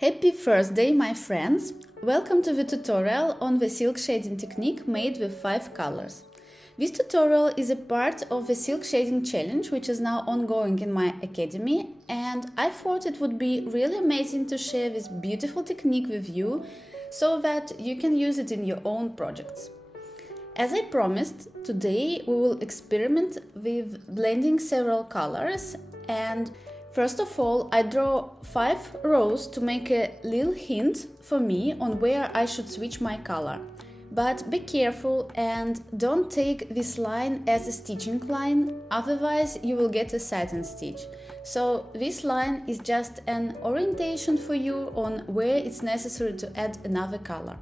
Happy first day, my friends! Welcome to the tutorial on the silk shading technique made with 5 colors. This tutorial is a part of the silk shading challenge which is now ongoing in my academy, and I thought it would be really amazing to share this beautiful technique with you so that you can use it in your own projects. As I promised, today we will experiment with blending several colors, and first of all, I draw 5 rows to make a little hint for me on where I should switch my color. But be careful and don't take this line as a stitching line, otherwise you will get a satin stitch. So this line is just an orientation for you on where it's necessary to add another color.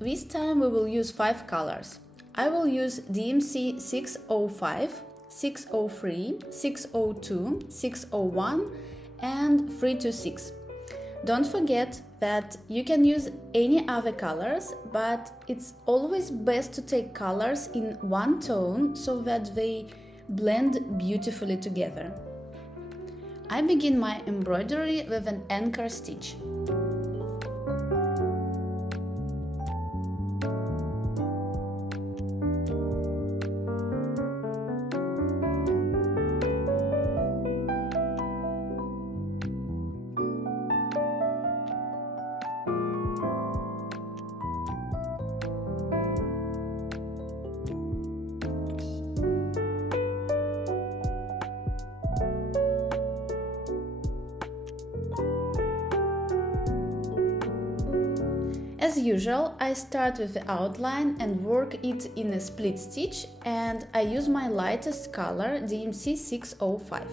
This time we will use 5 colors. I will use DMC 605, 603, 602, 601 and 326. Don't forget that you can use any other colors, but it's always best to take colors in one tone so that they blend beautifully together. I begin my embroidery with an anchor stitch. As usual, I start with the outline and work it in a split stitch, and I use my lightest color, DMC 605.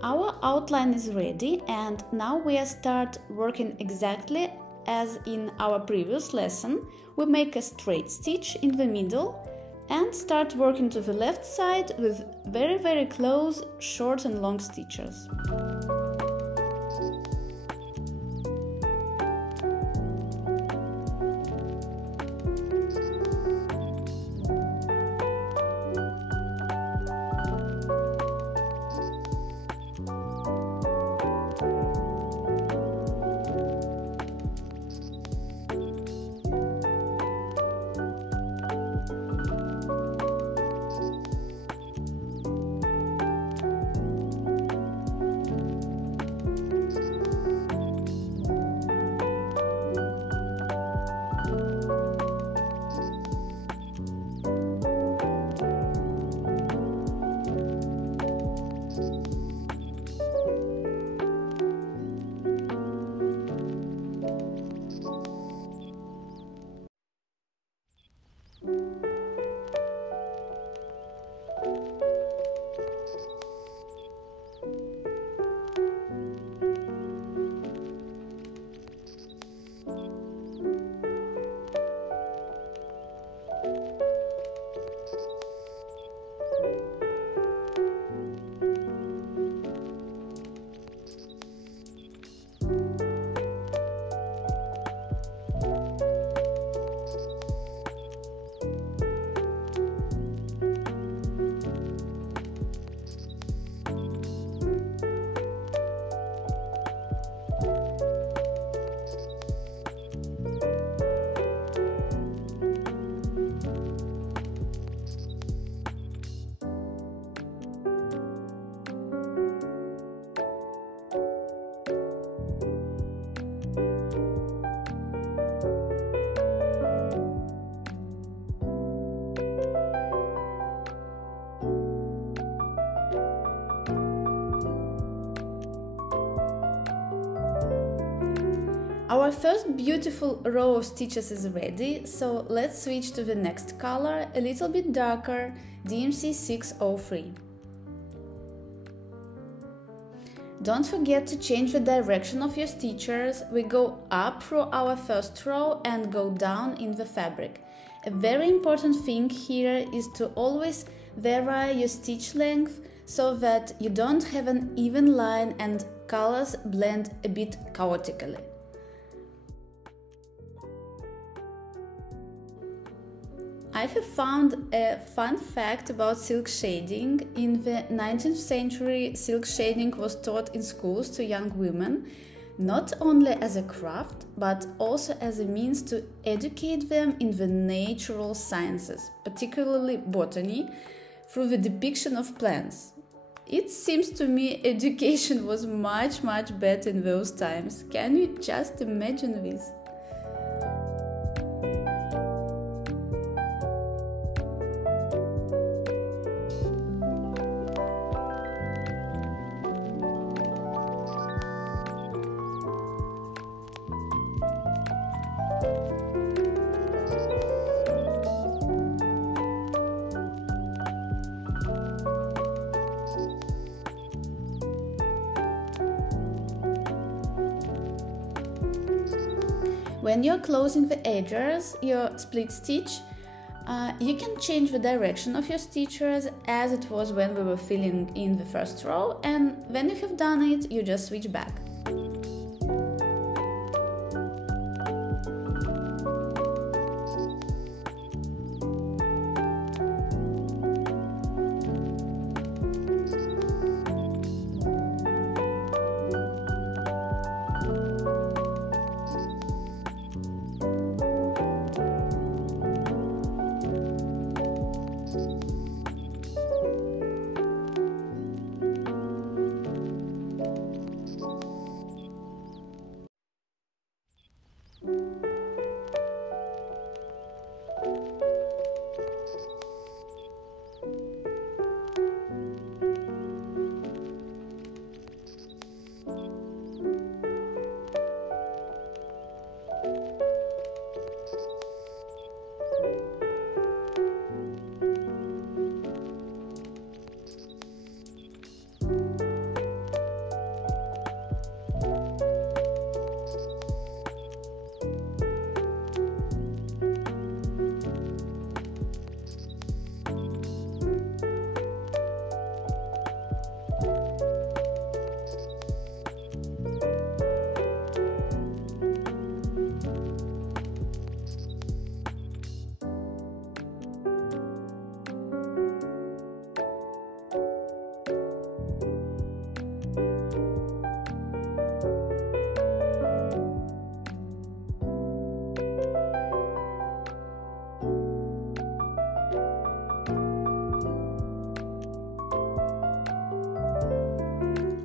Our outline is ready, and now we start working exactly as in our previous lesson. We make a straight stitch in the middle and start working to the left side with very close short and long stitches. Our first beautiful row of stitches is ready, so let's switch to the next color, a little bit darker, DMC 603. Don't forget to change the direction of your stitches. We go up through our first row and go down in the fabric. A very important thing here is to always vary your stitch length so that you don't have an even line and colors blend a bit chaotically. I have found a fun fact about silk shading. In the 19th century, silk shading was taught in schools to young women, not only as a craft, but also as a means to educate them in the natural sciences, particularly botany, through the depiction of plants. It seems to me education was much better in those times. Can you just imagine this? When you're closing the edges, your split stitch, you can change the direction of your stitches as it was when we were filling in the first row, and when you have done it, you just switch back.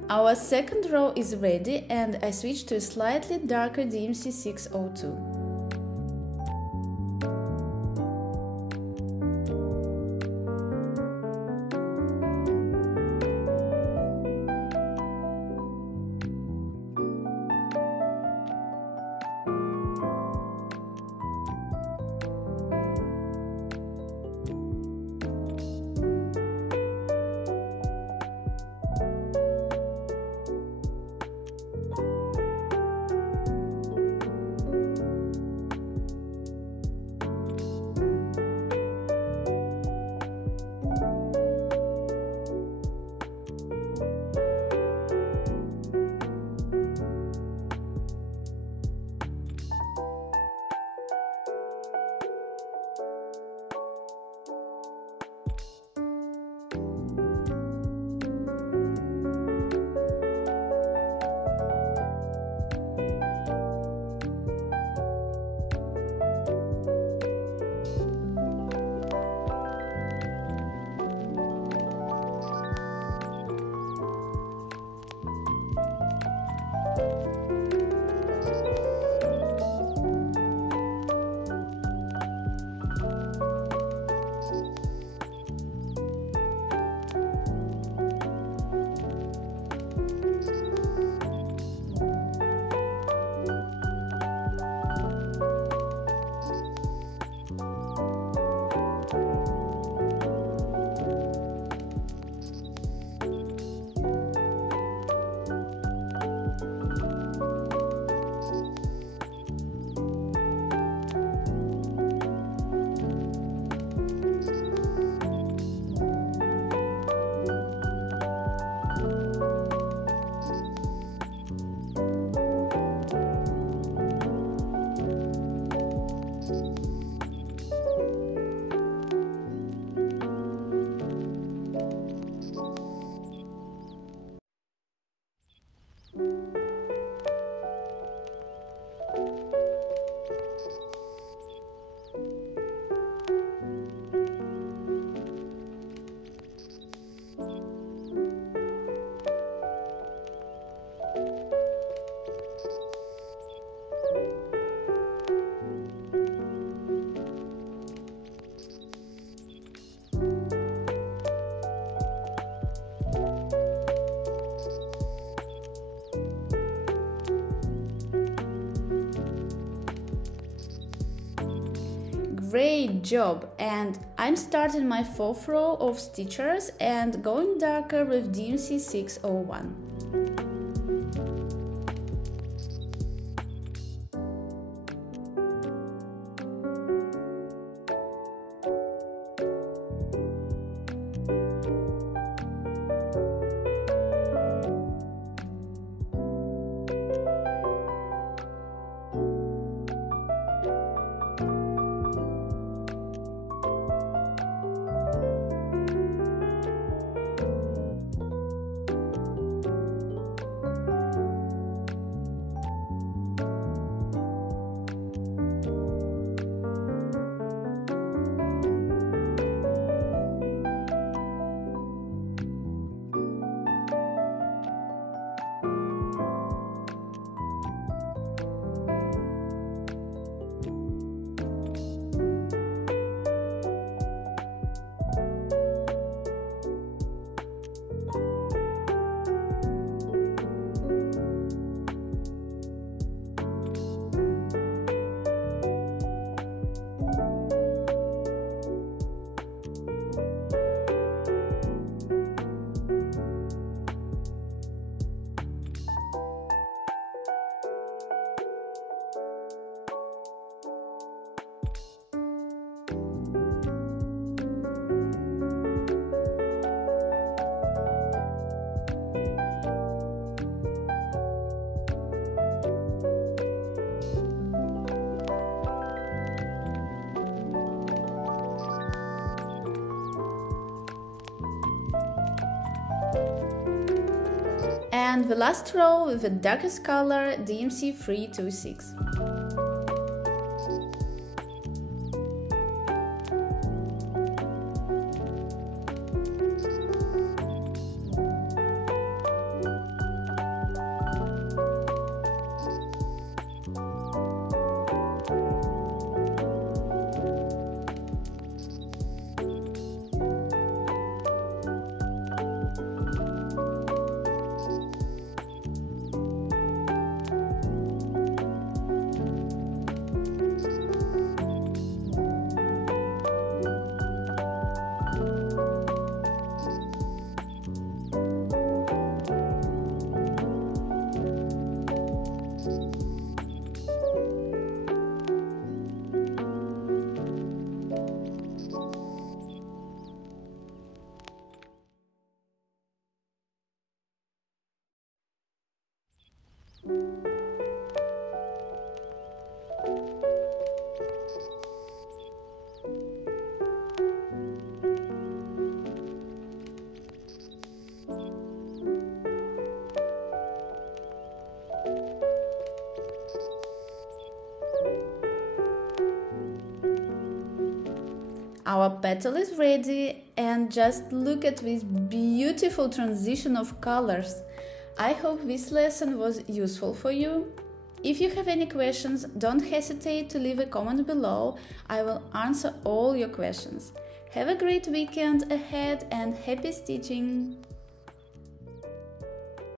Our second row is ready and I switch to a slightly darker DMC 602. Great job! And I'm starting my 4th row of stitchers and going darker with DMC 601. And the last row with the darkest color, DMC 326. Our petal is ready, and just look at this beautiful transition of colors. I hope this lesson was useful for you. If you have any questions, don't hesitate to leave a comment below. I will answer all your questions. Have a great weekend ahead and happy stitching!